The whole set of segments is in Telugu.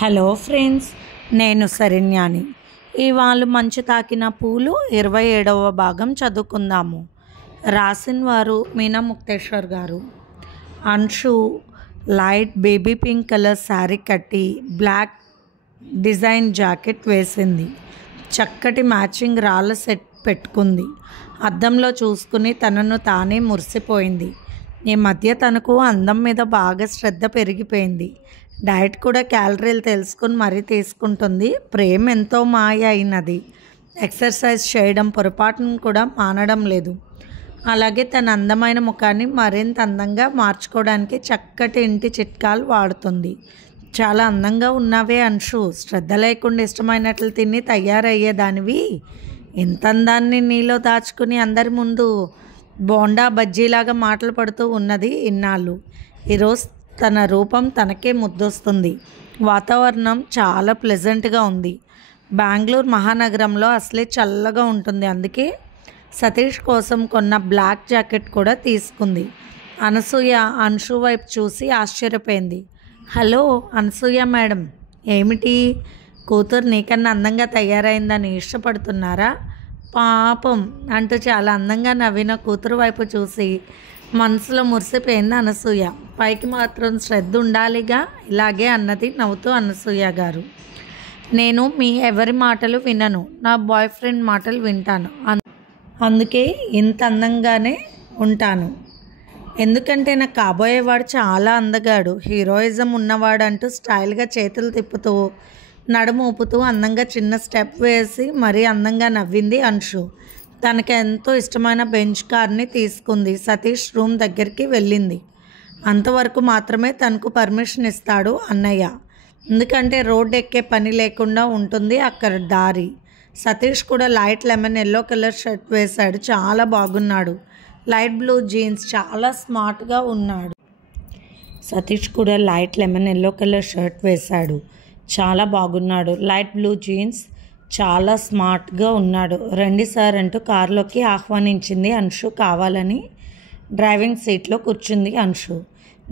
హలో ఫ్రెండ్స్, నేను శరణ్యాని. ఇవాళ మంచు తాకిన పూలు 27వ భాగం చదువుకుందాము. రాసిన వారు మీనా ముక్తేశ్వర్ గారు. Anshu light baby pink colour sari కట్టి బ్లాక్ డిజైన్ జాకెట్ వేసింది. చక్కటి మ్యాచింగ్ రాళ్ళ సెట్ పెట్టుకుంది. అద్దంలో చూసుకుని తనను తానే మురిసిపోయింది. ఈ మధ్య తనకు అందం మీద బాగా శ్రద్ధ పెరిగిపోయింది. డైట్ కూడా క్యాలరీలు తెలుసుకుని మరీ తీసుకుంటుంది. ప్రేమ ఎంతో మాయ అయినది. ఎక్సర్సైజ్ చేయడం పొరపాటును కూడా మానడం లేదు. అలాగే తన అందమైన ముఖాన్ని మరింత అందంగా మార్చుకోవడానికి చక్కటి ఇంటి చిట్కాలు వాడుతుంది. చాలా అందంగా ఉన్నావే అంశు, శ్రద్ధ లేకుండా ఇష్టమైనట్లు తిని తయారయ్యేదానివి. ఇంత అందాన్ని నీలో దాచుకుని అందరి ముందు బోండా బజ్జీలాగా మాటలు పడుతూ ఉన్నది ఇన్నాళ్ళు. ఈరోజు తన రూపం తనకే ముద్దొస్తుంది. వాతావరణం చాలా ప్లెజెంట్గా ఉంది. బెంగళూరు మహానగరంలో అసలే చల్లగా ఉంటుంది. అందుకే సతీష్ కోసం కొన్న బ్లాక్ జాకెట్ కూడా తీసుకుంది. అనసూయ అంశు వైపు చూసి ఆశ్చర్యపోయింది. హలో అనసూయ మేడం, ఏమిటి కూతురు నీకన్నా అందంగా తయారైందని ఇష్టపడుతున్నారా? పాపం అంటూ చాలా అందంగా నవ్విన కూతురు వైపు చూసి మనసులో మురిసిపోయింది అనసూయ. పైకి మాత్రం శ్రద్ధ ఉండాలిగా, ఇలాగే అన్నది నవ్వుతూ అనసూయ గారు. నేను మీ ఎవరి మాటలు వినను, నా బాయ్ ఫ్రెండ్ మాటలు వింటాను. అందుకే ఇంత అందంగానే ఉంటాను. ఎందుకంటే నాకు కాబోయేవాడు చాలా అందగాడు, హీరోయిజం ఉన్నవాడంటూ స్టైల్గా చేతులు తిప్పుతూ నడుము ఊపుతూ అందంగా చిన్న స్టెప్ వేసి మరీ అందంగా నవ్వింది అంశు. తనకి ఎంతో ఇష్టమైన బెంచ్ కార్ని తీసుకుంది. సతీష్ రూమ్ దగ్గరికి వెళ్ళింది. అంతవరకు మాత్రమే తనకు పర్మిషన్ ఇస్తాడు అన్నయ్య, ఎందుకంటే రోడ్డు ఎక్కే పని లేకుండా ఉంటుంది అక్కడ దారి. సతీష్ కూడా light lemon yellow colour shirt వేశాడు, చాలా బాగున్నాడు. లైట్ బ్లూ జీన్స్, చాలా స్మార్ట్గా ఉన్నాడు. సతీష్ కూడా light lemon yellow colour shirt వేశాడు, చాలా బాగున్నాడు. లైట్ బ్లూ జీన్స్, చాలా స్మార్ట్గా ఉన్నాడు. రండి సార్ అంటూ కారులోకి ఆహ్వానించింది అంశు. కావాలని డ్రైవింగ్ సీట్లో కూర్చుంది అంశు.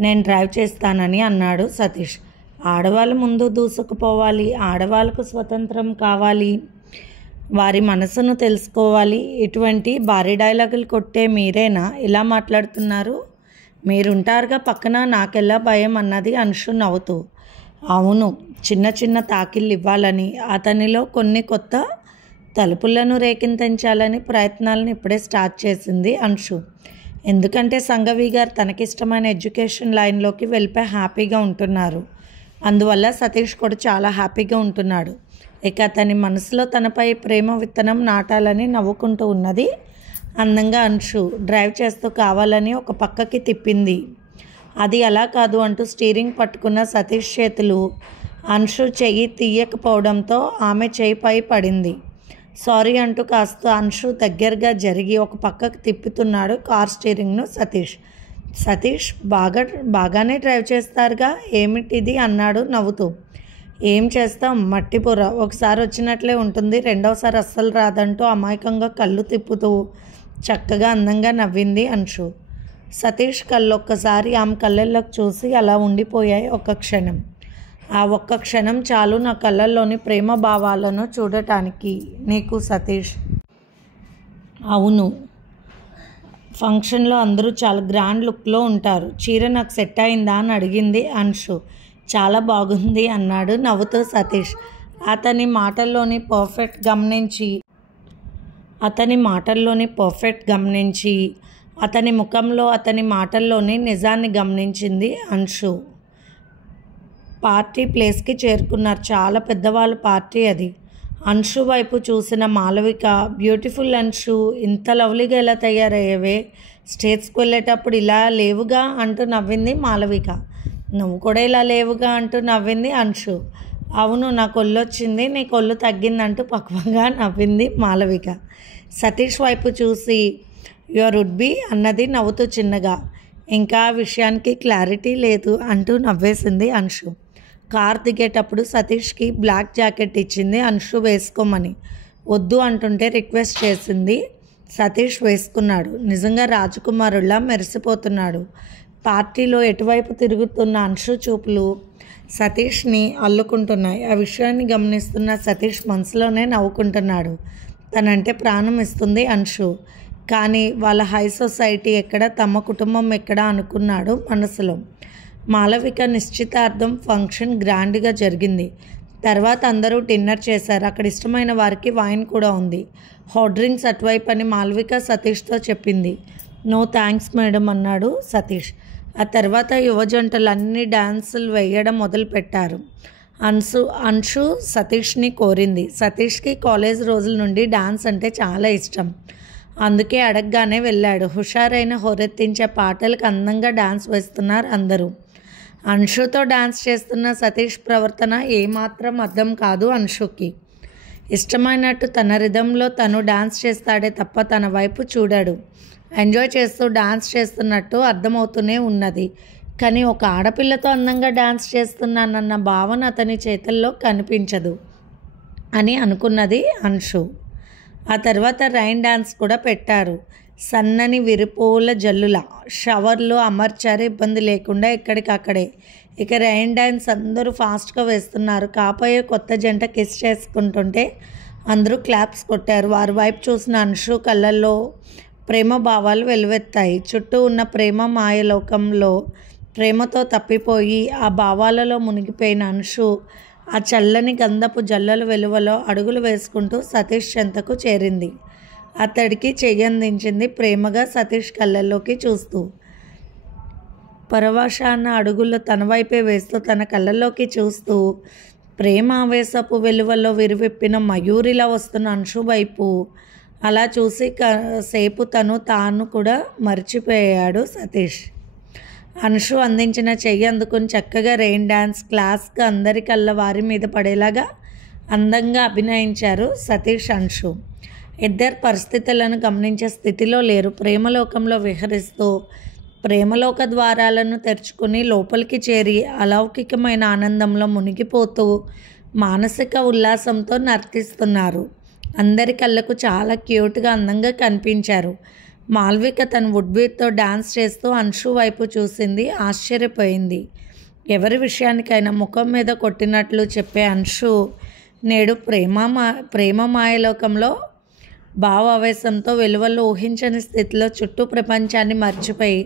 నేను డ్రైవ్ చేస్తానని అన్నాడు సతీష్. ఆడవాళ్ళ ముందు దూసుకుపోవాలి, ఆడవాళ్ళకు స్వతంత్రం కావాలి, వారి మనసును తెలుసుకోవాలి. ఇటువంటి భారీ డైలాగులు కొట్టే మీరేనా ఇలా మాట్లాడుతున్నారు? మీరుంటారుగా పక్కన, నాకెలా భయం అన్నది అంశు నవ్వుతూ. అవును, చిన్న చిన్న తాకిళ్ళు ఇవ్వాలని, అతనిలో కొన్ని కొత్త తలుపులను రేకింతించాలని ప్రయత్నాలను ఇప్పుడే స్టార్ట్ చేసింది అంశు. ఎందుకంటే సంఘవి గారు తనకిష్టమైన ఎడ్యుకేషన్ లైన్లోకి వెళ్ళిపోయి హ్యాపీగా ఉంటున్నారు. అందువల్ల సతీష్ కూడా చాలా హ్యాపీగా ఉంటున్నాడు. ఇక అతని మనసులో తనపై ప్రేమ విత్తనం నాటాలని నవ్వుకుంటూ ఉన్నది అందంగా అంశు. డ్రైవ్ చేస్తూ కావాలని ఒక పక్కకి తిప్పింది. అది అలా కాదు అంటూ స్టీరింగ్ పట్టుకున్న సతీష్ చేతులు అంశు చెయ్యి తీయకపోవడంతో ఆమె చేయిపై పడింది. సారీ అంటూ కాస్త అంశు దగ్గరగా జరిగి ఒక పక్కకు తిప్పుతున్నాడు కార్ స్టీరింగ్ను సతీష్. సతీష్ బాగానే డ్రైవ్ చేస్తారుగా, ఏమిటిది అన్నాడు నవ్వుతూ. ఏం చేస్తాం, మట్టిపూర, ఒకసారి వచ్చినట్లే ఉంటుంది, రెండవసారి అస్సలు రాదంటూ అమాయకంగా కళ్ళు తిప్పుతూ చక్కగా అందంగా నవ్వింది అంశు. సతీష్ కళ్ళొక్కసారి ఆమె కళ్ళల్లోకి చూసి అలా ఉండిపోయాయి ఒక్క క్షణం. ఆ ఒక్క క్షణం చాలు నా కళ్ళల్లోని ప్రేమ భావాలను చూడటానికి నీకు సతీష్. అవును, ఫంక్షన్లో అందరూ చాలా గ్రాండ్ లుక్లో ఉంటారు. చీర నాకు సెట్ అయిందా అని అడిగింది అంశు. చాలా బాగుంది అన్నాడు నవ్వుతూ సతీష్. అతని మాటల్లోని పర్ఫెక్ట్ గమనించి అతని ముఖంలో అతని మాటల్లోని నిజాన్ని గమనించింది అంశు. పార్టీ ప్లేస్కి చేరుకున్నారు. చాలా పెద్దవాళ్ళ పార్టీ అది. అంశు వైపు చూసిన మాలవిక, బ్యూటిఫుల్ అంశు, ఇంత లవ్లీగా ఎలా తయారయ్యేవే, స్టేజ్కి వెళ్ళేటప్పుడు ఇలా లేవుగా అంటూ నవ్వింది మాలవిక. నువ్వు కూడా ఇలా లేవుగా అంటూ నవ్వింది అంశు. అవును, నా కొల్లు వచ్చింది, నీ కొల్లు తగ్గిందంటూ పక్వంగా నవ్వింది మాలవిక. సతీష్ వైపు చూసి యువర్ వుడ్ బి అన్నది నవ్వుతూ చిన్నగా. ఇంకా విషయానికి క్లారిటీ లేదు అంటూ నవ్వేసింది అంశు. కార్ దిగేటప్పుడు సతీష్కి బ్లాక్ జాకెట్ ఇచ్చింది అంశు వేసుకోమని. వద్దు అంటుంటే రిక్వెస్ట్ చేసింది. సతీష్ వేసుకున్నాడు. నిజంగా రాజకుమారుల్లా మెరిసిపోతున్నాడు. పార్టీలో ఎటువైపు తిరుగుతున్న అంశు చూపులు సతీష్ని అల్లుకుంటున్నాయి. ఆ విషయాన్ని గమనిస్తున్న సతీష్ మనసులోనే నవ్వుకుంటున్నాడు. తనంటే ప్రాణం ఇస్తుంది అంశు. కానీ వాళ్ళ హై సొసైటీ ఎక్కడ, తమ కుటుంబం ఎక్కడ అనుకున్నాడు మనసులో. మాలవిక నిశ్చితార్థం ఫంక్షన్ గ్రాండ్గా జరిగింది. తర్వాత అందరూ డిన్నర్ చేశారు. అక్కడ ఇష్టమైన వారికి వైన్ కూడా ఉంది. హాట్ డ్రింక్స్ అటువైపు అని మాలవిక సతీష్తో చెప్పింది. నో థ్యాంక్స్ మేడం అన్నాడు సతీష్. ఆ తర్వాత యువజంటలన్నీ డ్యాన్సులు వేయడం మొదలుపెట్టారు. అంశు సతీష్ని కోరింది. సతీష్కి కాలేజ్ రోజుల నుండి డాన్స్ అంటే చాలా ఇష్టం. అందుకే అడగగానే వెళ్ళాడు. హుషారైన హోరెత్తించే పాటలకు అందంగా డాన్స్ వేస్తున్నారు అందరూ. అంశుతో డాన్స్ చేస్తున్న సతీష్ ప్రవర్తన ఏమాత్రం అర్థం కాదు అంశుకి. ఇష్టమైనట్టు తన రిధంలో తను డాన్స్ చేస్తాడే తప్ప తన వైపు చూడాడు. ఎంజాయ్ చేస్తూ డాన్స్ చేస్తున్నట్టు అర్థమవుతూనే ఉన్నది. కానీ ఒక ఆడపిల్లతో అందంగా డాన్స్ చేస్తున్నానన్న భావన అతని చేతుల్లో కనిపించదు అని అనుకున్నది అంశు. ఆ తర్వాత రైన్ డాన్స్ కూడా పెట్టారు. సన్నని విరిపోల జల్లుల షవర్లు అమర్చారు, ఇబ్బంది లేకుండా ఎక్కడికక్కడే. ఇక రైన్ డాన్స్ అందరూ ఫాస్ట్గా వేస్తున్నారు. కాపోయే కొత్త జంట కిస్ చేసుకుంటుంటే అందరూ క్లాప్స్ కొట్టారు. వారి వైపు చూసిన అంశు కళ్ళల్లో ప్రేమ భావాలు వెలువెత్తాయి. చుట్టూ ఉన్న ప్రేమ మాయలోకంలో ప్రేమతో తప్పిపోయి ఆ భావాలలో మునిగిపోయిన అంశు ఆ చల్లని గంధపు జల్లల వెలువలో అడుగులు వేసుకుంటూ సతీష్ చెంతకు చేరింది. అతడికి చెయ్యందించింది ప్రేమగా సతీష్ కళ్ళల్లోకి చూస్తూ. పరవశాన అడుగులు తన వైపే వేస్తూ తన కళ్ళల్లోకి చూస్తూ ప్రేమ ఆవేశపు వెలువల్లో విరివిప్పిన మయూరిలా వస్తున్న అంశు వైపు అలా చూసి సేపు తాను కూడా మర్చిపోయాడు సతీష్. అంశు అందించిన చెయ్యి అందుకుని చక్కగా రెయిన్ డ్యాన్స్ క్లాస్గా అందరి కళ్ళ వారి మీద పడేలాగా అందంగా అభినయించారు సతీష్ అంశు. ఇద్దరు పరిస్థితులను గమనించే స్థితిలో లేరు. ప్రేమలోకంలో విహరిస్తూ ప్రేమలోక ద్వారాలను తెరుచుకుని లోపలికి చేరి అలౌకికమైన ఆనందంలో మునిగిపోతూ మానసిక ఉల్లాసంతో నర్తిస్తున్నారు. అందరి కళ్ళకు చాలా క్యూట్గా అందంగా కనిపించారు. మాల్విక తన వుడ్బీతో డాన్స్ చేస్తూ అంశు వైపు చూసింది. ఆశ్చర్యపోయింది. ఎవరి విషయానికైనా ముఖం మీద కొట్టినట్లు చెప్పే అంశు నేడు ప్రేమ మాయలోకంలో భావావేశంతో వెలువల్లో ఊహించని స్థితిలో చుట్టూ ప్రపంచాన్ని మర్చిపోయి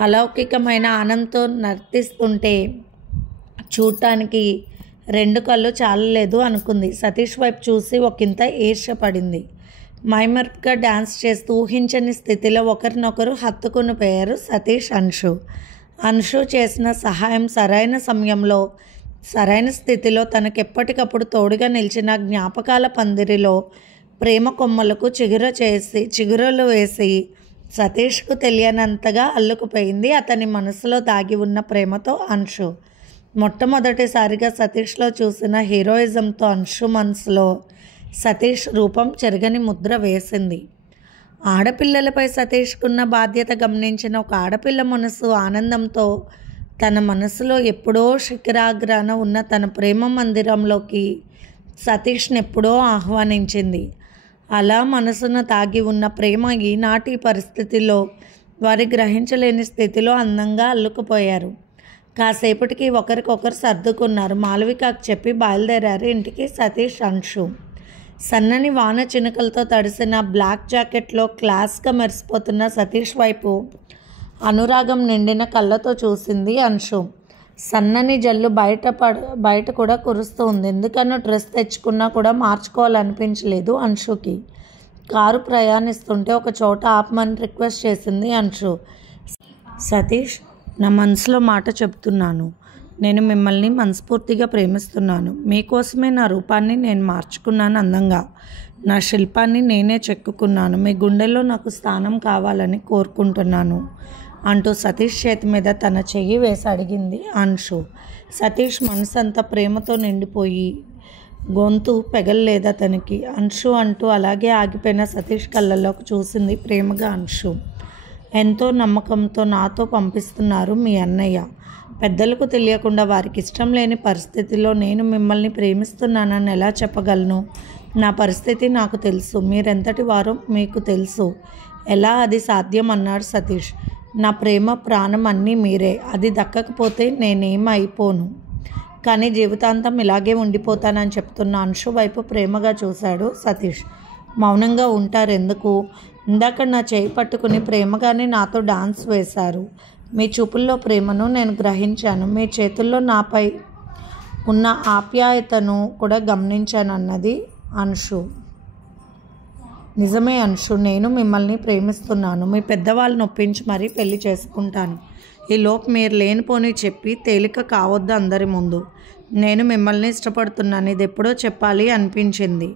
అలౌకికమైన ఆనందంతో నర్తిస్తుంటే చూడటానికి రెండు కళ్ళు చాలలేదు అనుకుంది. సతీష్ వైపు చూసి ఒకంత ఈర్ష్యపడింది. మైమర్పుగా డాన్స్ చేస్తూ ఊహించని స్థితిలో ఒకరినొకరు హత్తుకుని పోయారు సతీష్ అంశు చేసిన సహాయం సరైన సమయంలో సరైన స్థితిలో తనకెప్పటికప్పుడు తోడుగా నిలిచిన జ్ఞాపకాల పందిరిలో ప్రేమ కొమ్మలకు చిగురులు వేసి సతీష్కు తెలియనంతగా అల్లుకుపోయింది అతని మనసులో దాగి ఉన్న ప్రేమతో అంశు. మొట్టమొదటిసారిగా సతీష్లో చూసిన హీరోయిజంతో అంశు మనసులో సతీష్ రూపం చెరగని ముద్ర వేసింది. ఆడపిల్లలపై సతీష్కున్న బాధ్యత గమనించిన ఒక ఆడపిల్ల మనసు ఆనందంతో తన మనసులో ఎప్పుడో శిఖరాగ్రాన ఉన్న తన ప్రేమ మందిరంలోకి సతీష్ని ఎప్పుడో ఆహ్వానించింది. అలా మనసున తాగి ఉన్న ప్రేమ ఈనాటి పరిస్థితిలో వారి గ్రహించలేని స్థితిలో అందంగా అల్లుకుపోయారు. కాసేపటికి ఒకరికొకరు సర్దుకున్నారు. మాలవికకు చెప్పి బయలుదేరారు ఇంటికి సతీష్ అంశు. సన్నని వాన చినుకలతో తడిసిన బ్లాక్ జాకెట్లో క్లాస్గా మెరిసిపోతున్న సతీష్ వైపు అనురాగం నిండిన కళ్ళతో చూసింది అంశు. సన్నని జల్లు బయట కూడా కురుస్తూ ఉంది. ఎందుకన్నా డ్రెస్ తెచ్చుకున్నా కూడా మార్చుకోవాలనిపించలేదు అంశుకి. కారు ప్రయాణిస్తుంటే ఒక చోట ఆపమని రిక్వెస్ట్ చేసింది అంశు. సతీష్, నా మనసులో మాట చెప్తున్నాను. నేను మిమ్మల్ని మనస్ఫూర్తిగా ప్రేమిస్తున్నాను. మీకోసమే నా రూపాన్ని నేను మార్చుకున్నాను అందంగా. నా శిల్పాన్ని నేనే చెక్కుకున్నాను. మీ గుండెల్లో నాకు స్థానం కావాలని కోరుకుంటున్నాను అంటూ సతీష్ చేతి మీద తన చెయ్యి వేసి అడిగింది అంశు. సతీష్ మనసంతా ప్రేమతో నిండిపోయి గొంతు పెగల్లేదు అతనికి. అంశు అంటూ అలాగే ఆగిపోయిన సతీష్ కళ్ళల్లోకి చూసింది ప్రేమగా అంశు. ఎంతో నమ్మకంతో నాతో పంపిస్తున్నారు మీ అన్నయ్య. పెద్దలకు తెలియకుండా వారికి ఇష్టం లేని పరిస్థితిలో నేను మిమ్మల్ని ప్రేమిస్తున్నానని ఎలా చెప్పగలను? నా పరిస్థితి నాకు తెలుసు. మీరెంతటి వారో మీకు తెలుసు. ఎలా అది సాధ్యం అన్నాడు సతీష్. నా ప్రేమ ప్రాణం అన్నీ మీరే. అది దక్కకపోతే నేనేమైపోను. కానీ జీవితాంతం ఇలాగే ఉండిపోతానని చెప్తున్న అంశు వైపు ప్రేమగా చూశాడు సతీష్. మౌనంగా ఉంటారు ఎందుకు? ఇందాక నా చేయి పట్టుకుని ప్రేమగానే నాతో డాన్స్ వేశారు. మీ చూపుల్లో ప్రేమను నేను గ్రహించాను. మీ చేతుల్లో నాపై ఉన్న ఆప్యాయతను కూడా గమనించాను అన్నది అంశు. నిజమే అంశు, నేను మిమ్మల్ని ప్రేమిస్తున్నాను. మీ పెద్దవాళ్ళని ఒప్పించి మరీ పెళ్లి చేసుకుంటాను. ఈలోపు మీరు లేనిపోని చెప్పి తేలిక కావద్దు అందరి ముందు. నేను మిమ్మల్ని ఇష్టపడుతున్నాను, ఇది ఎప్పుడో చెప్పాలి అనిపించింది.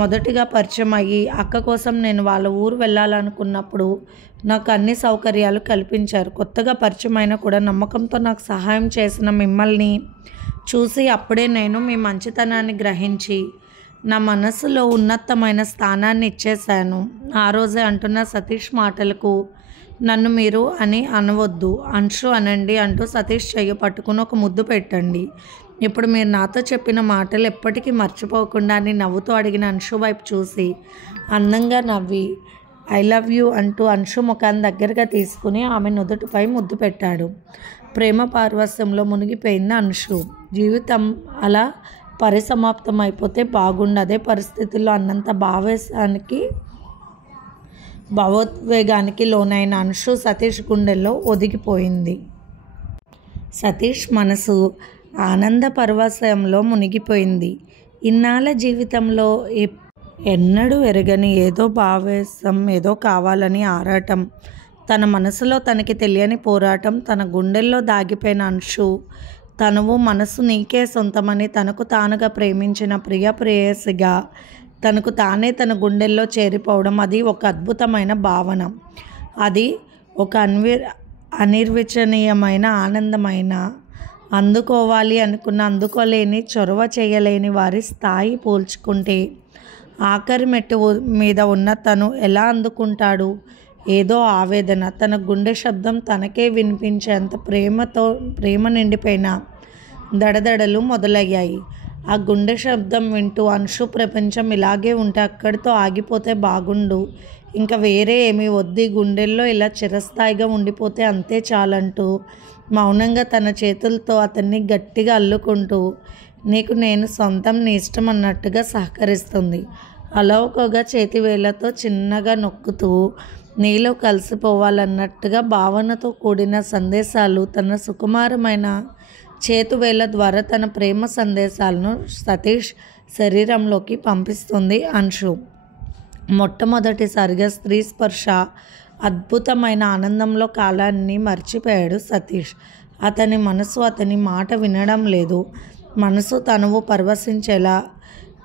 మొదటిగా పరిచయం అయ్యి అక్క కోసం నేను వాళ్ళ ఊరు వెళ్ళాలనుకున్నప్పుడు నాకు అన్ని సౌకర్యాలు కల్పించారు. కొత్తగా పరిచయం అయినా కూడా నమ్మకంతో నాకు సహాయం చేసిన మిమ్మల్ని చూసి అప్పుడే నేను మీ మంచితనాన్ని గ్రహించి నా మనసులో ఉన్నతమైన స్థానాన్ని ఇచ్చేశాను. ఆ రోజే అంటున్న సతీష్ మాటలకు నన్ను మీరు అని అనవద్దు, అంశు అనండి అంటూ సతీష్ చెయ్యి పట్టుకుని ఒక ముద్దు పెట్టండి. ఇప్పుడు మీరు నాతో చెప్పిన మాటలు ఎప్పటికీ మర్చిపోకుండా అని నవ్వుతూ అడిగిన అంశు వైపు చూసి అందంగా నవ్వి ఐ లవ్ యూ అంటూ అంశు ముఖాన్ని దగ్గరగా తీసుకుని ఆమె నుదుటిపై ముద్దు పెట్టాడు. ప్రేమ పార్వస్యంలో మునిగిపోయింది అంశు. జీవితం అలా పరిసమాప్తం అయిపోతే బాగుండు. అదే పరిస్థితుల్లో అన్నంత భావోద్వేగానికి లోనైన అంశు సతీష్ గుండెల్లో ఒదిగిపోయింది. సతీష్ మనసు ఆనంద పరవశంలో మునిగిపోయింది. ఇన్నాళ్ళ జీవితంలో ఎన్నడూ ఎరగని ఏదో భావేశం, ఏదో కావాలని ఆరాటం, తన మనసులో తనకి తెలియని పోరాటం, తన గుండెల్లో దాగిపోయిన అంశు తనువు మనసు నీకే సొంతమని తనకు తానుగా ప్రేమించిన ప్రేయసిగా తనకు తానే తన గుండెల్లో చేరిపోవడం, అది ఒక అద్భుతమైన భావన. అది ఒక అనిర్వచనీయమైన ఆనందమైన, అందుకోవాలి అనుకున్న అందుకోలేని, చొరవ చేయలేని వారి స్థాయి పోల్చుకుంటే ఆఖరి మెట్టు మీద ఉన్న తను ఎలా అందుకుంటాడు? ఏదో ఆవేదన, తన గుండె శబ్దం తనకే వినిపించేంత ప్రేమ నిండిపోయిన దడదడలు మొదలయ్యాయి. ఆ గుండె శబ్దం వింటూ అంశు ప్రపంచం ఇలాగే ఉంటే అక్కడితో ఆగిపోతే బాగుండు, ఇంకా వేరే ఏమీ వద్దు, గుండెల్లో ఇలా చిరస్థాయిగా ఉండిపోతే అంతే చాలంటూ మౌనంగా తన చేతులతో అతన్ని గట్టిగా అల్లుకుంటూ నీకు నేను సొంతం, నీ ఇష్టం అన్నట్టుగా సహకరిస్తుంది. అలౌకగా చేతివేళ్లతో చిన్నగా నొక్కుతూ నీలో కలిసిపోవాలన్నట్టుగా భావనతో కూడిన సందేశాలు తన సుకుమారమైన చేతువేళ్ల ద్వారా తన ప్రేమ సందేశాలను సతీష్ శరీరంలోకి పంపిస్తుంది అంశు. మొట్టమొదటిసారిగా స్త్రీ స్పర్శ, అద్భుతమైన ఆనందంలో కాలాన్ని మర్చిపోయాడు సతీష్. అతని మనసు అతని మాట వినడం లేదు. మనసు తనువు పరవశించేలా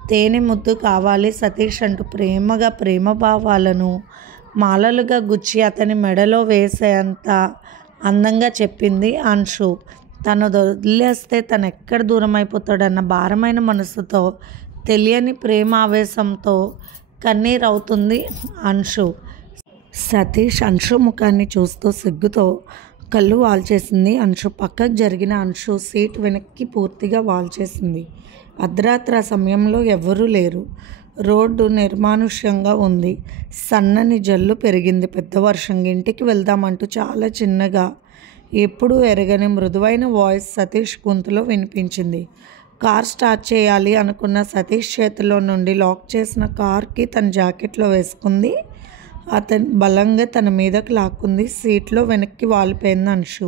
తేనె ముద్దు కావాలి సతీష్ అంటూ ప్రేమగా ప్రేమ భావాలను మాలలుగా గుచ్చి అతని మెడలో వేసేంత అందంగా చెప్పింది అంశు. తను వదిలేస్తే తను ఎక్కడ దూరం అయిపోతాడన్న భారమైన మనసుతో, తెలియని ప్రేమ ఆవేశంతో కన్నీరవుతుంది అంశు. సతీష్ అంశు ముఖాన్ని చూస్తూ సిగ్గుతో కళ్ళు వాల్చేసింది అంశు. పక్కకు జరిగిన అంశు సీట్ వెనక్కి పూర్తిగా వాల్చేసింది. అర్ధరాత్రి సమయంలో ఎవరూ లేరు. రోడ్డు నిర్మానుష్యంగా ఉంది. సన్నని జల్లు పెరిగింది. పెద్ద వర్షం. ఇంటికి వెళ్దామంటూ చాలా చిన్నగా, ఎప్పుడూ ఎరగని మృదువైన వాయిస్ సతీష్ గొంతులో వినిపించింది. కార్ స్టార్ట్ చేయాలి అనుకున్న సతీష్ చేతిలో నుండి లాక్ చేసిన కార్కి తన జాకెట్లో వేసుకుంది. అతను బలంగా తన మీదకు లాక్కుంది. సీట్లో వెనక్కి వాలిపోయింది అంశు.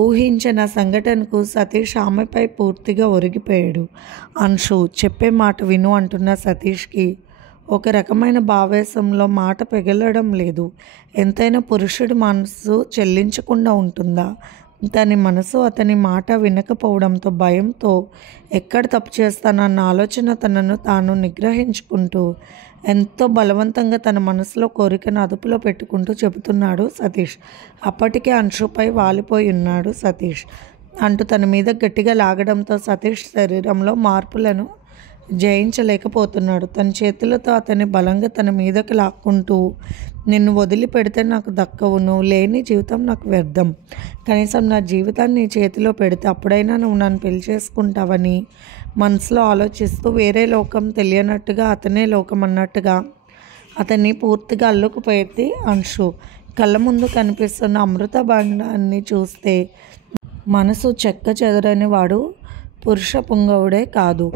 ఊహించిన సంఘటనకు సతీష్ ఆమెపై పూర్తిగా ఒరిగిపోయాడు. అంశు చెప్పే మాట విను అంటున్న సతీష్కి ఒక రకమైన భావేశంలో మాట పెగలడం లేదు. ఎంతైనా పురుషుడి మనసు చెల్లించకుండా ఉంటుందా? తన మనసు అతని మాట వినకపోవడంతో, భయంతో ఎక్కడ తప్పు చేస్తానన్న ఆలోచన తనను తాను నిగ్రహించుకుంటూ ఎంతో బలవంతంగా తన మనసులో కోరికను అదుపులో పెట్టుకుంటూ చెబుతున్నాడు సతీష్. అప్పటికే అంశుపై వాలిపోయి ఉన్నాడు సతీష్ అంటూ తన మీద గట్టిగా లాగడంతో సతీష్ శరీరంలో మార్పులను జయించలేకపోతున్నాడు. తన చేతులతో అతన్ని బలంగా తన మీదకి లాక్కుంటూ నిన్ను వదిలిపెడితే నాకు దక్కవు, నువ్వు లేని జీవితం నాకు వ్యర్థం, కనీసం నా జీవితాన్ని నీ చేతిలో పెడితే అప్పుడైనా నువ్వు నన్ను పెళ్లి చేసుకుంటావని మనసులో ఆలోచిస్తూ వేరే లోకం తెలియనట్టుగా అతనే లోకం అన్నట్టుగా అతన్ని పూర్తిగా అల్లుకుపోయింది అంశు. కళ్ళ ముందు కనిపిస్తున్న అమృత బాండాన్ని చూస్తే మనసు చెక్క చెదరని వాడు పురుష పుంగవుడే కాదు,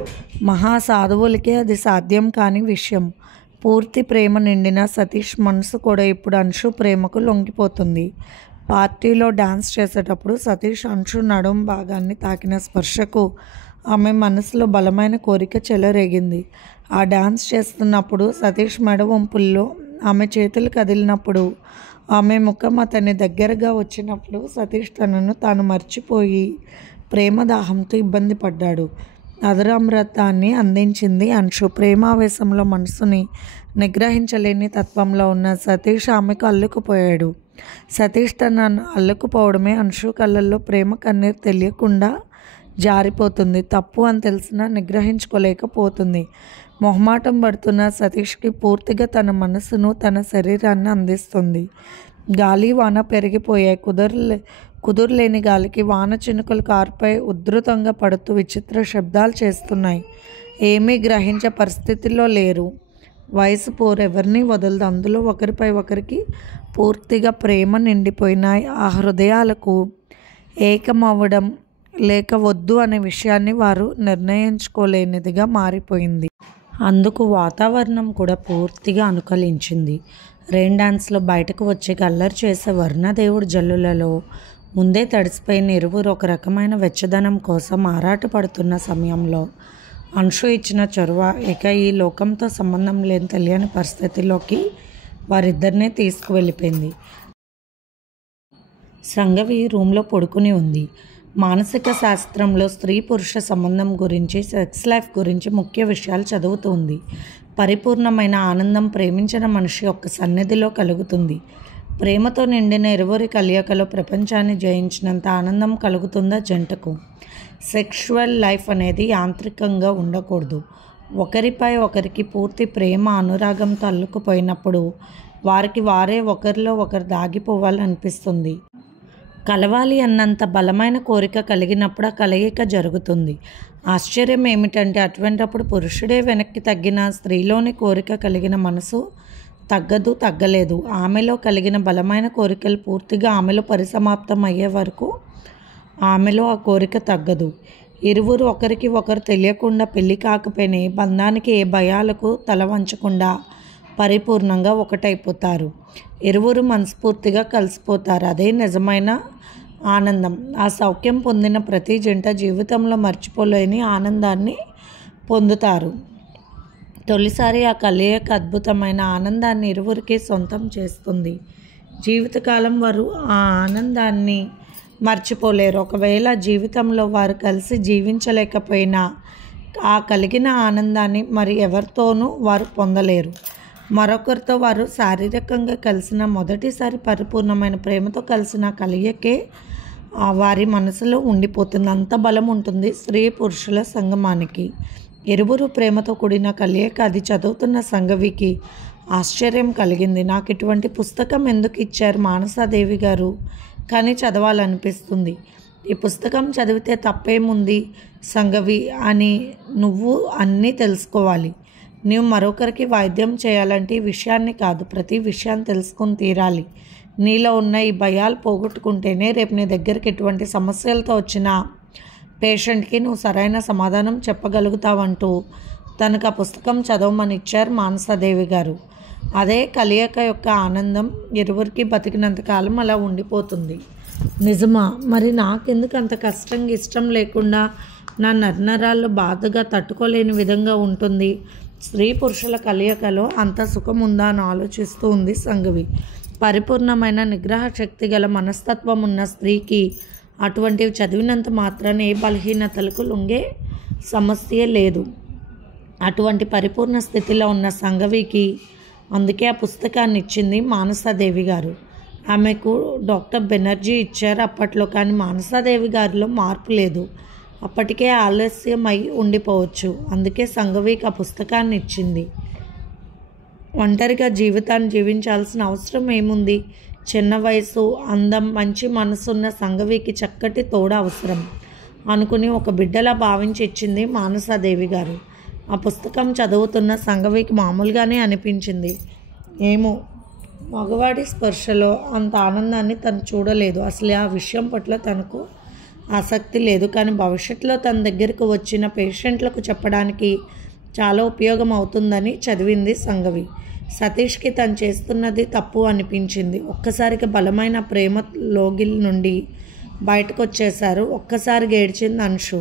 మహాసాధువులకే అది సాధ్యం కాని విషయం. పూర్తి ప్రేమ నిండిన సతీష్ మనసు కూడా ఇప్పుడు అంశు ప్రేమకు లొంగిపోతుంది. పార్టీలో డాన్స్ చేసేటప్పుడు సతీష్ అంశు నడుం భాగాన్ని తాకిన స్పర్శకు ఆమె మనసులో బలమైన కోరిక చెలరేగింది. ఆ డాన్స్ చేస్తున్నప్పుడు సతీష్ మెడ వంపుల్లో ఆమె చేతులు కదిలినప్పుడు, ఆమె ముఖం అతని దగ్గరగా వచ్చినప్పుడు సతీష్ తనను తాను మర్చిపోయి ప్రేమదాహంతో ఇబ్బంది పడ్డాడు. అధరామృతాన్ని అందించింది అంశు. ప్రేమావేశంలో మనసుని నిగ్రహించలేని తత్వంలో ఉన్న సతీష్ ఆమెకు అల్లుకుపోయాడు. సతీష్ తనను అల్లుకుపోవడమే అంశు కళ్ళల్లో ప్రేమ కన్నీరు తెలియకుండా జారిపోతుంది. తప్పు అని తెలిసినా నిగ్రహించుకోలేకపోతుంది. మొహమాటం పడుతున్న సతీష్కి పూర్తిగా తన మనసును, తన శరీరాన్ని అందిస్తుంది. గాలి వాన పెరిగిపోయాయి. కుదురులేని గాలికి వాన చినుకలు కారుపై ఉధృతంగా పడుతూ విచిత్ర శబ్దాలు చేస్తున్నాయి. ఏమీ గ్రహించే పరిస్థితిలో లేరు. వయసు పోరెవరిని వదలదు. అందులో ఒకరిపై ఒకరికి పూర్తిగా ప్రేమ నిండిపోయినాయి. ఆ హృదయాలకు ఏకమవ్వడం లేక వద్దు అనే విషయాన్ని వారు నిర్ణయించుకోలేనిదిగా మారిపోయింది. అందుకు వాతావరణం కూడా పూర్తిగా అనుకూలించింది. రెయిన్ డాన్స్లో బయటకు వచ్చి అల్లరి చేసే వర్ణదేవుడి జల్లులలో ముందే తడిసిపోయిన ఇరువురు ఒక రకమైన వెచ్చదనం కోసం ఆరాటపడుతున్న సమయంలో అంశు ఇచ్చిన చొరవ ఇక ఈ లోకంతో సంబంధం లేని తెలియని పరిస్థితిలోకి వారిద్దరినీ తీసుకువెళ్ళిపోయింది. సంగవి రూమ్లో పడుకుని ఉంది. మానసిక శాస్త్రంలో స్త్రీ పురుష సంబంధం గురించి, సెక్స్ లైఫ్ గురించి ముఖ్య విషయాలు చదువుతుంది. పరిపూర్ణమైన ఆనందం ప్రేమించిన మనిషి యొక్క సన్నిధిలో కలుగుతుంది. ప్రేమతో నిండిన ఇరువురి కలయికలో ప్రపంచాన్ని జయించినంత ఆనందం కలుగుతుందా జంటకు? సెక్షువల్ లైఫ్ అనేది యాంత్రికంగా ఉండకూడదు. ఒకరిపై ఒకరికి పూర్తి ప్రేమ అనురాగంతో అల్లుకుపోయినప్పుడు వారికి వారే ఒకరిలో ఒకరు దాగిపోవాలనిపిస్తుంది. కలవాలి అన్నంత బలమైన కోరిక కలిగినప్పుడు ఆ కలయిక జరుగుతుంది. ఆశ్చర్యం ఏమిటంటే అటువంటప్పుడు పురుషుడే వెనక్కి తగ్గిన స్త్రీలోని కోరిక కలిగిన మనసు తగ్గలేదు. ఆమెలో కలిగిన బలమైన కోరికలు పూర్తిగా ఆమెలో పరిసమాప్తం అయ్యే వరకు ఆమెలో ఆ కోరిక తగ్గదు. ఇరువురు ఒకరికి ఒకరు తెలియకుండా పెళ్లి కాకపోయినా బంధానికి ఏ భయాలకు తల వంచకుండా పరిపూర్ణంగా ఒకటైపోతారు. ఇరువురు మనస్ఫూర్తిగా కలిసిపోతారు. అదే నిజమైన ఆనందం. ఆ సౌఖ్యం పొందిన ప్రతి జంట జీవితంలో మర్చిపోలేని ఆనందాన్ని పొందుతారు. తొలిసారి ఆ కలయిక అద్భుతమైన ఆనందాన్ని ఇరువురికి సొంతం చేస్తుంది. జీవితకాలం వారు ఆ ఆనందాన్ని మర్చిపోలేరు. ఒకవేళ జీవితంలో వారు కలిసి జీవించలేకపోయినా ఆ కలిగిన ఆనందాన్ని మరి ఎవరితోనూ వారు పొందలేరు. మరొకరితో వారు శారీరకంగా కలిసిన మొదటిసారి పరిపూర్ణమైన ప్రేమతో కలిసిన కలయికే వారి మనసులో ఉండిపోతుంది. అంత బలం ఉంటుంది స్త్రీ పురుషుల సంగమానికి. ఇరువురు ప్రేమతో కూడిన కలయిక. అది చదువుతున్న సంగవికి ఆశ్చర్యం కలిగింది. నాకు ఇటువంటి పుస్తకం ఎందుకు ఇచ్చారు మానసాదేవి గారు, కానీ చదవాలనిపిస్తుంది. ఈ పుస్తకం చదివితే తప్పేముంది సంగవి అని నువ్వు అన్నీ తెలుసుకోవాలి. నీవు మరొకరికి వైద్యం చేయాలంటే ఈ విషయాన్ని కాదు, ప్రతి విషయాన్ని తెలుసుకుని తీరాలి. నీలో ఉన్న ఈ భయాలు పోగొట్టుకుంటేనే రేపు నీ దగ్గరికి ఎటువంటి సమస్యలతో వచ్చిన పేషెంట్కి నువ్వు సరైన సమాధానం చెప్పగలుగుతావంటూ తనకు ఆ పుస్తకం చదవమని ఇచ్చారు మానసాదేవి గారు. అదే కలయిక యొక్క ఆనందం. ఇరువురికి బతికినంతకాలం అలా ఉండిపోతుంది. నిజమా? మరి నాకెందుకు అంత కష్టంగా ఇష్టం లేకుండా నా నరనరాల్లో బాధగా తట్టుకోలేని విధంగా ఉంటుంది? స్త్రీ పురుషుల కలయికలో అంత సుఖం ఉందా అని ఆలోచిస్తూ ఉంది సంగవి. పరిపూర్ణమైన నిగ్రహ శక్తి గల మనస్తత్వం ఉన్న స్త్రీకి అటువంటివి చదివినంత మాత్రాన ఏ బలహీనతలకు లొంగే సమస్య లేదు. అటువంటి పరిపూర్ణ స్థితిలో ఉన్న సంగవికి అందుకే ఆ పుస్తకాన్ని ఇచ్చింది మానసాదేవి గారు. ఆమెకు డాక్టర్ బెనర్జీ ఇచ్చారు అప్పట్లో, కానీ మానసాదేవి గారిలో మార్పు లేదు. అప్పటికే ఆలస్యం అయి ఉండిపోవచ్చు. అందుకే సంగవికి ఆ పుస్తకాన్ని ఇచ్చింది. ఒంటరిగా జీవితాన్ని జీవించాల్సిన అవసరం ఏముంది? చిన్న వయసు, అందం, మంచి మనసున్న సంగవికి చక్కటి తోడ అవసరం అనుకుని ఒక బిడ్డలా భావించి ఇచ్చింది మానసాదేవి గారు. ఆ పుస్తకం చదువుతున్న సంగవికి మామూలుగానే అనిపించింది. ఏమో, మగవాడి స్పర్శలో అంత ఆనందాన్ని తను చూడలేదు. అసలు ఆ విషయం పట్ల తనకు ఆసక్తి లేదు. కానీ భవిష్యత్తులో తన దగ్గరకు వచ్చిన పేషెంట్లకు చెప్పడానికి చాలా ఉపయోగం అవుతుందని చదివింది సంఘవి. సతీష్కి తను చేస్తున్నది తప్పు అనిపించింది. ఒక్కసారిగా బలమైన ప్రేమ లోగిల్ నుండి బయటకు వచ్చేశారు. ఒక్కసారిగా ఏడ్చింది అంశు.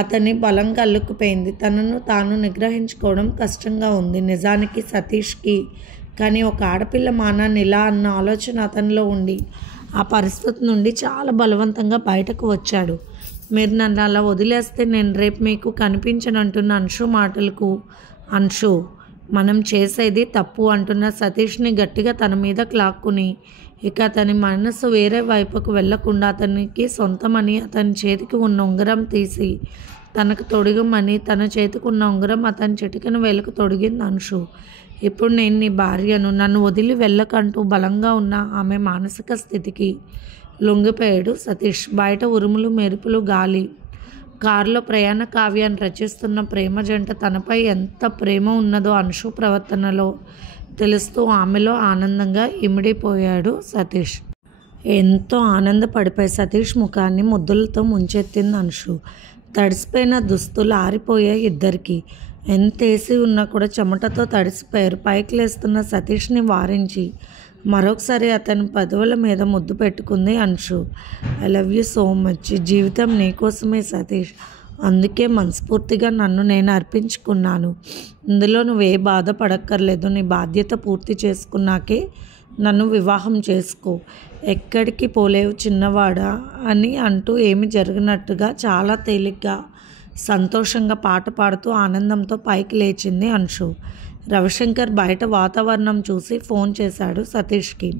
అతని బలంగా అల్లుకుపోయింది. తనను తాను నిగ్రహించుకోవడం కష్టంగా ఉంది నిజానికి సతీష్కి. కానీ ఒక ఆడపిల్ల మానాన్ని ఇలా అన్న ఆలోచన అతనిలో ఉండి ఆ పరిస్థితి నుండి చాలా బలవంతంగా బయటకు వచ్చాడు. మీరు నన్ను అలా వదిలేస్తే నేను రేపు మీకు కనిపించనంటున్న అంశు మాటలకు, అంశు మనం చేసేది తప్పు అంటున్న సతీష్ని గట్టిగా తన మీద క్లాక్కుని ఇక అతని మనసు వేరే వైపుకు వెళ్లకుండా అతనికి సొంతమని అతని చేతికి ఉన్న ఉంగరం తీసి తనకు తొడిగమని తన చేతికి ఉన్న ఉంగరం అతని చిటికెన వేలకు తొడిగింది అంశు. ఇప్పుడు నేను నీ భార్యను, నన్ను వదిలి వెళ్ళకంటూ బలంగా ఉన్న ఆమె మానసిక స్థితికి లొంగిపోయాడు సతీష్. బయట ఉరుములు మెరుపులు గాలి. కారులో ప్రయాణ కావ్యాన్ని రచిస్తున్న ప్రేమ జంట తనపై ఎంత ప్రేమ ఉన్నదో అంశు ప్రవర్తనలో తెలుస్తూ ఆమెలో ఆనందంగా ఇమిడిపోయాడు సతీష్. ఎంతో ఆనందపడిపోయి సతీష్ ముఖాన్ని ముద్దులతో ముంచెత్తింది అంశు. తడిసిపోయిన దుస్తులు ఆరిపోయాయి ఇద్దరికి. ఎంత ఏసీ ఉన్నా కూడా చెమటతో తడిసిపోయారు. పైకి లేస్తున్న సతీష్ని వారించి మరొకసారి అతని పదవుల మీద ముద్దు పెట్టుకుంది Anshu. I love you so much. జీవితం నీకోసమే సతీష్. అందుకే మనస్ఫూర్తిగా నన్ను నేను అర్పించుకున్నాను. ఇందులో నువ్వే బాధపడక్కర్లేదు. నీ బాధ్యత పూర్తి చేసుకున్నాకే నన్ను వివాహం చేసుకో. ఎక్కడికి పోలేవు చిన్నవాడా అని అంటూ ఏమి జరిగినట్టుగా చాలా తేలిగ్గా సంతోషంగా పాట పాడుతూ ఆనందంతో పైకి లేచింది అంశు. రవిశంకర్ బయట వాతావరణం చూసి ఫోన్ చేశాడు సతీష్కి.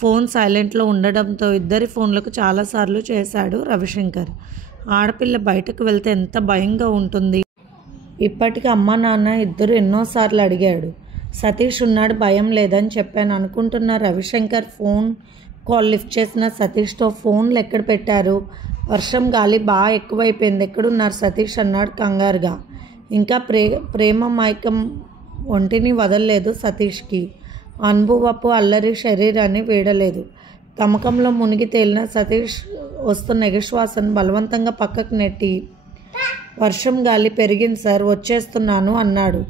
ఫోన్ సైలెంట్లో ఉండడంతో ఇద్దరి ఫోన్లకు చాలాసార్లు చేశాడు రవిశంకర్. ఆడపిల్ల బయటకు వెళ్తే ఎంత భయంగా ఉంటుంది. ఇప్పటికి అమ్మ నాన్న ఇద్దరు ఎన్నోసార్లు అడిగాడు. సతీష్ ఉన్నాడు, భయం లేదని చెప్పాను అనుకుంటున్న రవిశంకర్ ఫోన్ కాల్ లిఫ్ట్ చేసిన సతీష్తో ఫోన్లు ఎక్కడ పెట్టారు? వర్షం గాలి బాగా ఎక్కువైపోయింది. ఎక్కడున్నారు సతీష్ అన్నాడు కంగారుగా. ఇంకా ప్రేమ మైకం ఒంటిని వదలలేదు సతీష్కి. అనుభవపు అల్లరి శరీరాన్ని వీడలేదు. తమకంలో మునిగి తేలిన సతీష్ వస్తున్న ఎగశ్వాసను బలవంతంగా పక్కకు నెట్టి వర్షం గాలి పెరిగింది సార్, వచ్చేస్తున్నాను అన్నాడు.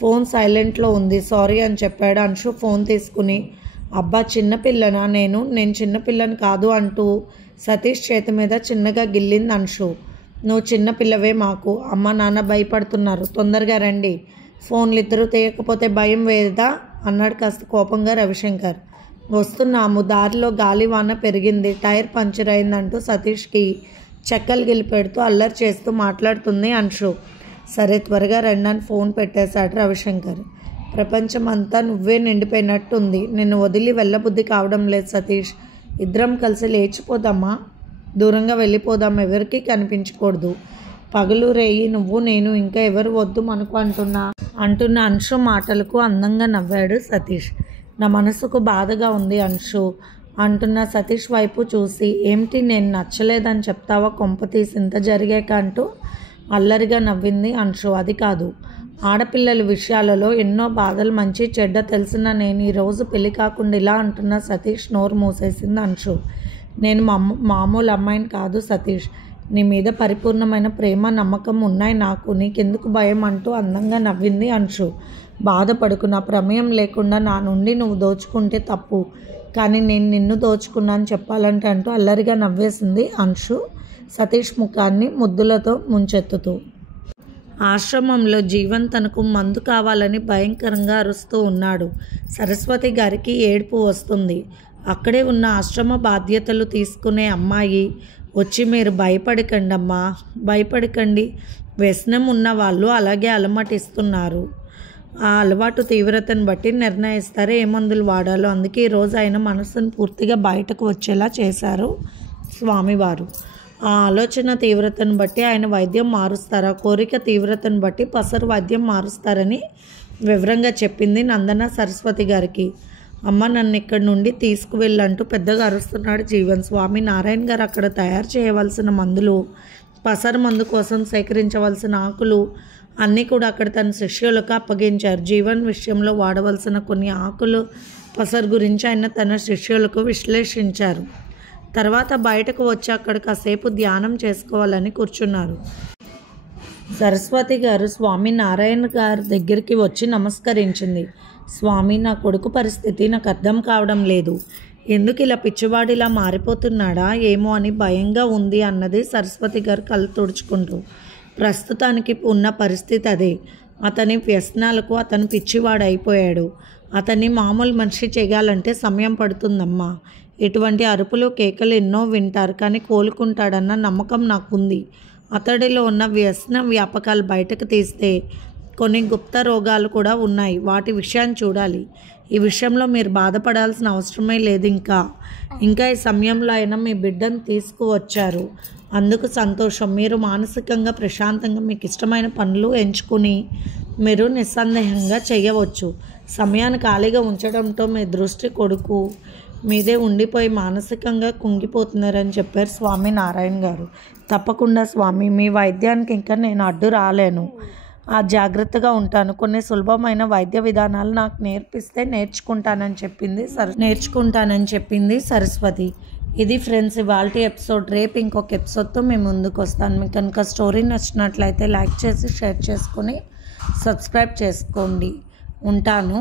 ఫోన్ సైలెంట్లో ఉంది. సారీ అని చెప్పాడు. అంశు ఫోన్ తీసుకుని అబ్బా చిన్నపిల్లనా నేను చిన్నపిల్లని కాదు అంటూ సతీష్ చేతి మీద చిన్నగా గిల్లింది అంశు. నువ్వు చిన్నపిల్లవే, మాకు అమ్మ నాన్న భయపడుతున్నారు, తొందరగా రండి. ఫోన్లు ఇద్దరు తీయకపోతే భయం వేదా అన్నాడు కాస్త కోపంగా రవిశంకర్. వస్తున్నాము. దారిలో గాలివాన పెరిగింది, టైర్ పంచర్ అయిందంటూ సతీష్కి చెక్కలు గిలిపెడుతూ అల్లరి చేస్తూ మాట్లాడుతుంది అంశు. సరే త్వరగా రండి అని ఫోన్ పెట్టేశాడు రవిశంకర్. ప్రపంచం అంతా నువ్వే నిండిపోయినట్టుంది. నిన్ను వదిలి వెళ్ళబుద్ధి కావడం లేదు సతీష్. ఇద్దరం కలిసి లేచిపోదామా, దూరంగా వెళ్ళిపోదాం, ఎవరికి కనిపించకూడదు. పగలు రేయి నువ్వు నేను, ఇంకా ఎవరు వద్దు మనకు అంటున్న అంశు మాటలకు అందంగా నవ్వాడు సతీష్. నా మనసుకు బాధగా ఉంది అంశు అంటున్న సతీష్ వైపు చూసి ఏమిటి నేను నచ్చలేదని చెప్తావా, కొంపతీసి ఇంత జరిగాక అంటూ అల్లరిగా నవ్వింది అంశు. అది కాదు, ఆడపిల్లల విషయాలలో ఎన్నో బాధలు మంచి చెడ్డ తెలిసిన నేను ఈరోజు పెళ్లి కాకుండా ఇలా అంటున్న సతీష్ నోరు మూసేసింది అంశు. నేను మామూలు అమ్మాయిని కాదు సతీష్. నీ మీద పరిపూర్ణమైన ప్రేమ నమ్మకం ఉన్నాయి నాకు, నీకెందుకు భయం అంటూ అందంగా నవ్వింది అంశు. బాధపడుకు, నా ప్రమేయం లేకుండా నా నుండి నువ్వు దోచుకుంటే తప్పు, కానీ నేను నిన్ను దోచుకున్నాను చెప్పాలంటే అంటూ అల్లరిగా నవ్వేసింది అంశు సతీష్ ముఖాన్ని ముద్దులతో ముంచెత్తుతూ. ఆశ్రమంలో జీవన్ తనకు మందు కావాలని భయంకరంగా అరుస్తూ ఉన్నాడు. సరస్వతి గారికి ఏడుపు వస్తుంది. అక్కడే ఉన్న ఆశ్రమ బాధ్యతలు తీసుకునే అమ్మాయి వచ్చి మీరు భయపడకండి అమ్మా, భయపడకండి, వ్యసనం ఉన్న వాళ్ళు అలాగే అలమటిస్తున్నారు. ఆ అలవాటు తీవ్రతను బట్టి నిర్ణయిస్తారు ఏ మందులు వాడాలో. అందుకే ఈరోజు ఆయన మనసును పూర్తిగా బయటకు వచ్చేలా చేశారు స్వామివారు. ఆ ఆలోచన తీవ్రతను బట్టి ఆయన వైద్యం మారుస్తారు, ఆ కోరిక తీవ్రతను బట్టి పసరు వైద్యం మారుస్తారని వివరంగా చెప్పింది నందన సరస్వతి గారికి. అమ్మ నన్ను ఇక్కడి నుండి తీసుకువెళ్ళంటూ పెద్దగా అరుస్తున్నాడు జీవన్. స్వామి నారాయణ గారు అక్కడ తయారు చేయవలసిన మందులు, పసరు మందు కోసం సేకరించవలసిన ఆకులు అన్నీ కూడా అక్కడ తన శిష్యులకు అప్పగించారు. జీవన్ విషయంలో వాడవలసిన కొన్ని ఆకులు పసరు గురించి ఆయన తన శిష్యులకు విశ్లేషించారు. తర్వాత బయటకు వచ్చి అక్కడ కాసేపు ధ్యానం చేసుకోవాలని కూర్చున్నారు. సరస్వతి గారు స్వామి నారాయణ గారి దగ్గరికి వచ్చి నమస్కరించింది. స్వామి, నా కొడుకు పరిస్థితి నాకు అర్థం కావడం లేదు. ఎందుకు ఇలా పిచ్చివాడిలా మారిపోతున్నాడా ఏమో అని భయంగా ఉంది అన్నది సరస్వతి గారు కళ్ళు తుడుచుకుంటూ. ప్రస్తుతానికి ఉన్న పరిస్థితి అదే. అతని వ్యసనాలకు అతను పిచ్చివాడైపోయాడు. అతన్ని మామూలు మనిషి చేయాలంటే సమయం పడుతుందమ్మా. ఇటువంటి అరుపులు కేకలు ఎన్నో వింటారు, కానీ కోలుకుంటాడన్న నమ్మకం నాకుంది. అతడిలో ఉన్న వ్యసన వ్యాపకాలు బయటకు తీస్తే కొన్ని గుప్త రోగాలు కూడా ఉన్నాయి. వాటి విషయాన్ని చూడాలి. ఈ విషయంలో మీరు బాధపడాల్సిన అవసరమే లేదు. ఇంకా ఈ సమయంలో అయినా మీ బిడ్డను తీసుకువచ్చారు, అందుకు సంతోషం. మీరు మానసికంగా ప్రశాంతంగా మీకు ఇష్టమైన పనులు ఎంచుకుని మీరు నిస్సందేహంగా చేయవచ్చు. సమయాన్ని ఖాళీగా ఉంచడంతో మీ దృష్టి కొడుకు మీదే ఉండిపోయి మానసికంగా కుంగిపోతున్నారని చెప్పారు స్వామి నారాయణ గారు. తప్పకుండా స్వామి, మీ వైద్యానికి ఇంకా నేను అడ్డు రాలేను. జాగ్రత్తగా ఉంటాను. కొన్ని సులభమైన వైద్య విధానాలు నాకు నేర్పిస్తే నేర్చుకుంటానని చెప్పింది సరస్వతి. ఇది ఫ్రెండ్స్ ఇవాల్టి ఎపిసోడ్. రేపు ఇంకొక ఎపిసోడ్తో మేము ముందుకు వస్తాను. మీకు కనుక స్టోరీ నచ్చినట్లయితే లైక్ చేసి షేర్ చేసుకొని సబ్స్క్రైబ్ చేసుకోండి. ఉంటాను.